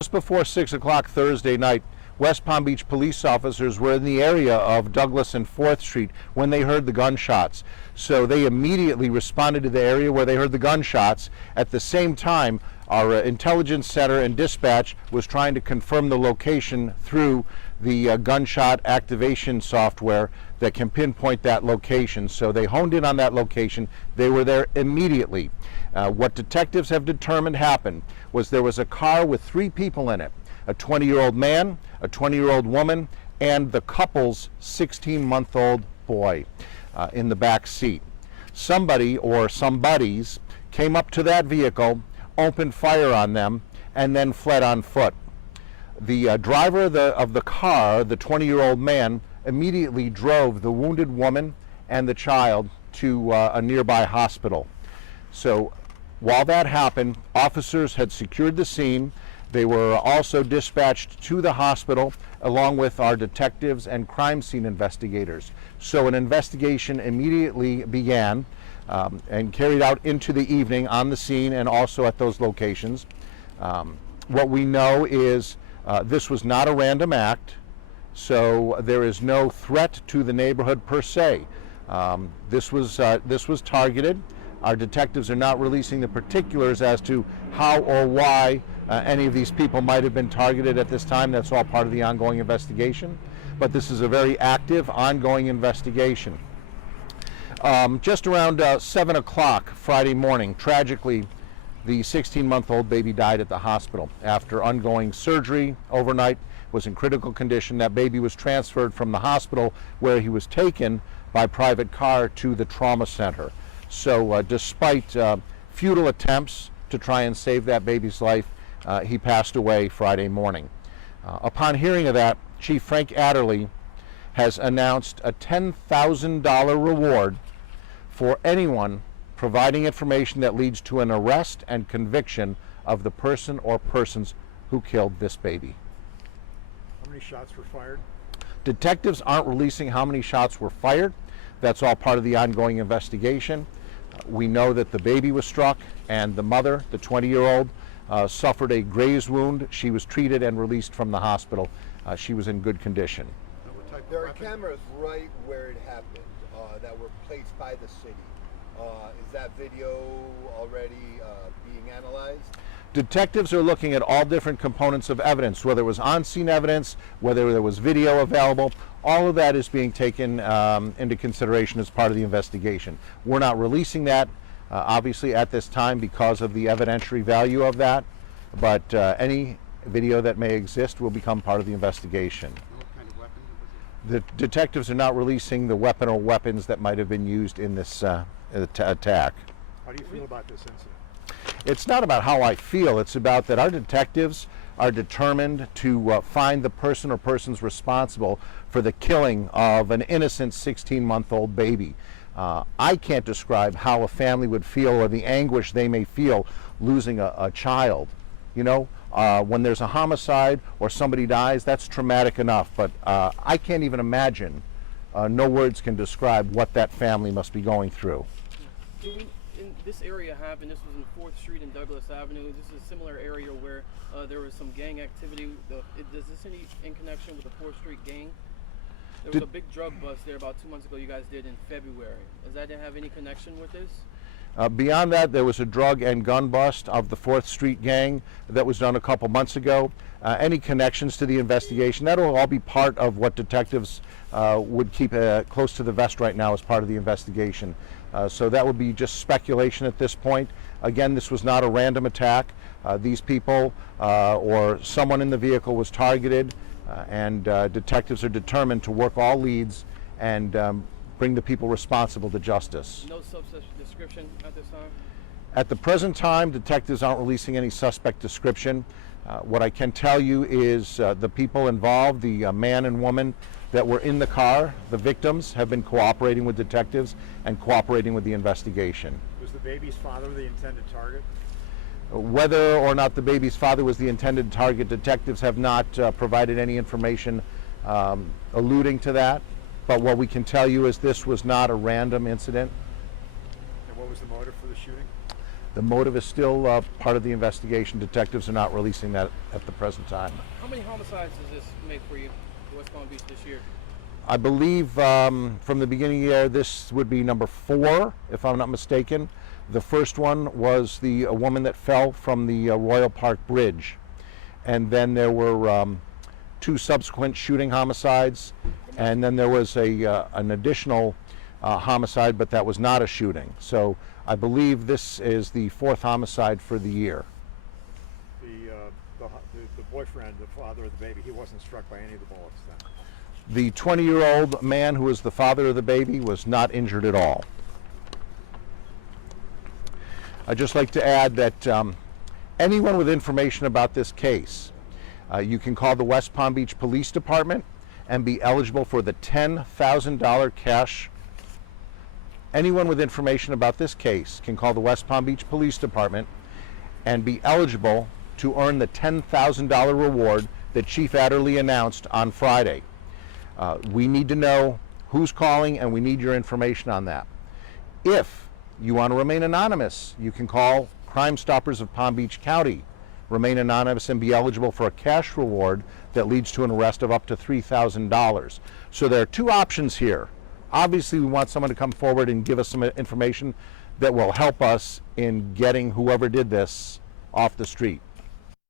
Just before 6 o'clock Thursday night, West Palm Beach police officers were in the area of Douglas and 4th Street when they heard the gunshots. So they immediately responded to the area where they heard the gunshots. At the same time, our intelligence center and dispatch was trying to confirm the location through the gunshot activation software that can pinpoint that location. So they honed in on that location. They were there immediately. What detectives have determined happened was there was a car with 3 people in it, a 20-year-old man, a 20-year-old woman, and the couple's 16-month-old boy in the back seat. Somebody or somebodies came up to that vehicle, opened fire on them, and then fled on foot. The driver of the car, the 20-year-old man, immediately drove the wounded woman and the child to a nearby hospital. So while that happened, officers had secured the scene. They were also dispatched to the hospital along with our detectives and crime scene investigators. So an investigation immediately began and carried out into the evening on the scene and also at those locations. What we know is this was not a random act, so there is no threat to the neighborhood per se. This was targeted. Our detectives are not releasing the particulars as to how or why any of these people might have been targeted at this time. That's all part of the ongoing investigation. But this is a very active, ongoing investigation. Just around 7 o'clock Friday morning, tragically, the 16-month-old baby died at the hospital after undergoing surgery overnight, was in critical condition. That baby was transferred from the hospital where he was taken by private car to the trauma center. So despite futile attempts to try and save that baby's life, he passed away Friday morning. Upon hearing of that, Chief Frank Adderley has announced a $10,000 reward for anyone providing information that leads to an arrest and conviction of the person or persons who killed this baby. How many shots were fired? Detectives aren't releasing how many shots were fired. That's all part of the ongoing investigation. We know that the baby was struck and the mother, the 20-year-old, suffered a graze wound. She was treated and released from the hospital. She was in good condition. There are cameras right where it happened that were placed by the city. Is that video already being analyzed? Detectives are looking at all different components of evidence, whether it was on-scene evidence, whether there was video available. All of that is being taken into consideration as part of the investigation. We're not releasing that, obviously, at this time because of the evidentiary value of that, but any video that may exist will become part of the investigation. What kind of weapon was it? The detectives are not releasing the weapon or weapons that might have been used in this attack. How do you feel about this incident? It's not about how I feel. It's about that our detectives are determined to find the person or persons responsible for the killing of an innocent 16-month-old baby. I can't describe how a family would feel or the anguish they may feel losing a child. You know, when there's a homicide or somebody dies, that's traumatic enough. But I can't even imagine, no words can describe what that family must be going through. In this area happened, this was in 4th Street and Douglas Avenue. This is a similar area where there was some gang activity. Does this any in connection with the 4th Street gang? There was a big drug bust there about 2 months ago you guys did in February. Does that have any connection with this? Beyond that, there was a drug and gun bust of the 4th Street gang that was done a couple months ago. Any connections to the investigation, that will all be part of what detectives would keep close to the vest right now as part of the investigation. So that would be just speculation at this point. Again, this was not a random attack. These people or someone in the vehicle was targeted, and detectives are determined to work all leads and bring the people responsible to justice. No suspect description at this time? At the present time, detectives aren't releasing any suspect description. What I can tell you is the people involved, the man and woman that were in the car, the victims, have been cooperating with detectives and cooperating with the investigation. Was the baby's father the intended target? Whether or not the baby's father was the intended target, detectives have not provided any information alluding to that. But what we can tell you is this was not a random incident. And what was the motive for the shooting? The motive is still part of the investigation. Detectives are not releasing that at the present time. How many homicides does this make for you, West Palm Beach, this year? I believe from the beginning of the year, this would be number 4, if I'm not mistaken. The first one was the woman that fell from the Royal Park Bridge. And then there were 2 subsequent shooting homicides. And then there was an additional homicide, but that was not a shooting. So I believe this is the 4th homicide for the year. The boyfriend, the father of the baby, he wasn't struck by any of the bullets then? The 20-year-old man who was the father of the baby was not injured at all. I'd just like to add that anyone with information about this case, you can call the West Palm Beach Police Department and be eligible for the $10,000 cash. Anyone with information about this case can call the West Palm Beach Police Department and be eligible to earn the $10,000 reward that Chief Adderley announced on Friday. We need to know who's calling, and we need your information on that. If you want to remain anonymous, you can call Crime Stoppers of Palm Beach County, remain anonymous, and be eligible for a cash reward that leads to an arrest of up to $3,000. So there are 2 options here. Obviously, we want someone to come forward and give us some information that will help us in getting whoever did this off the street.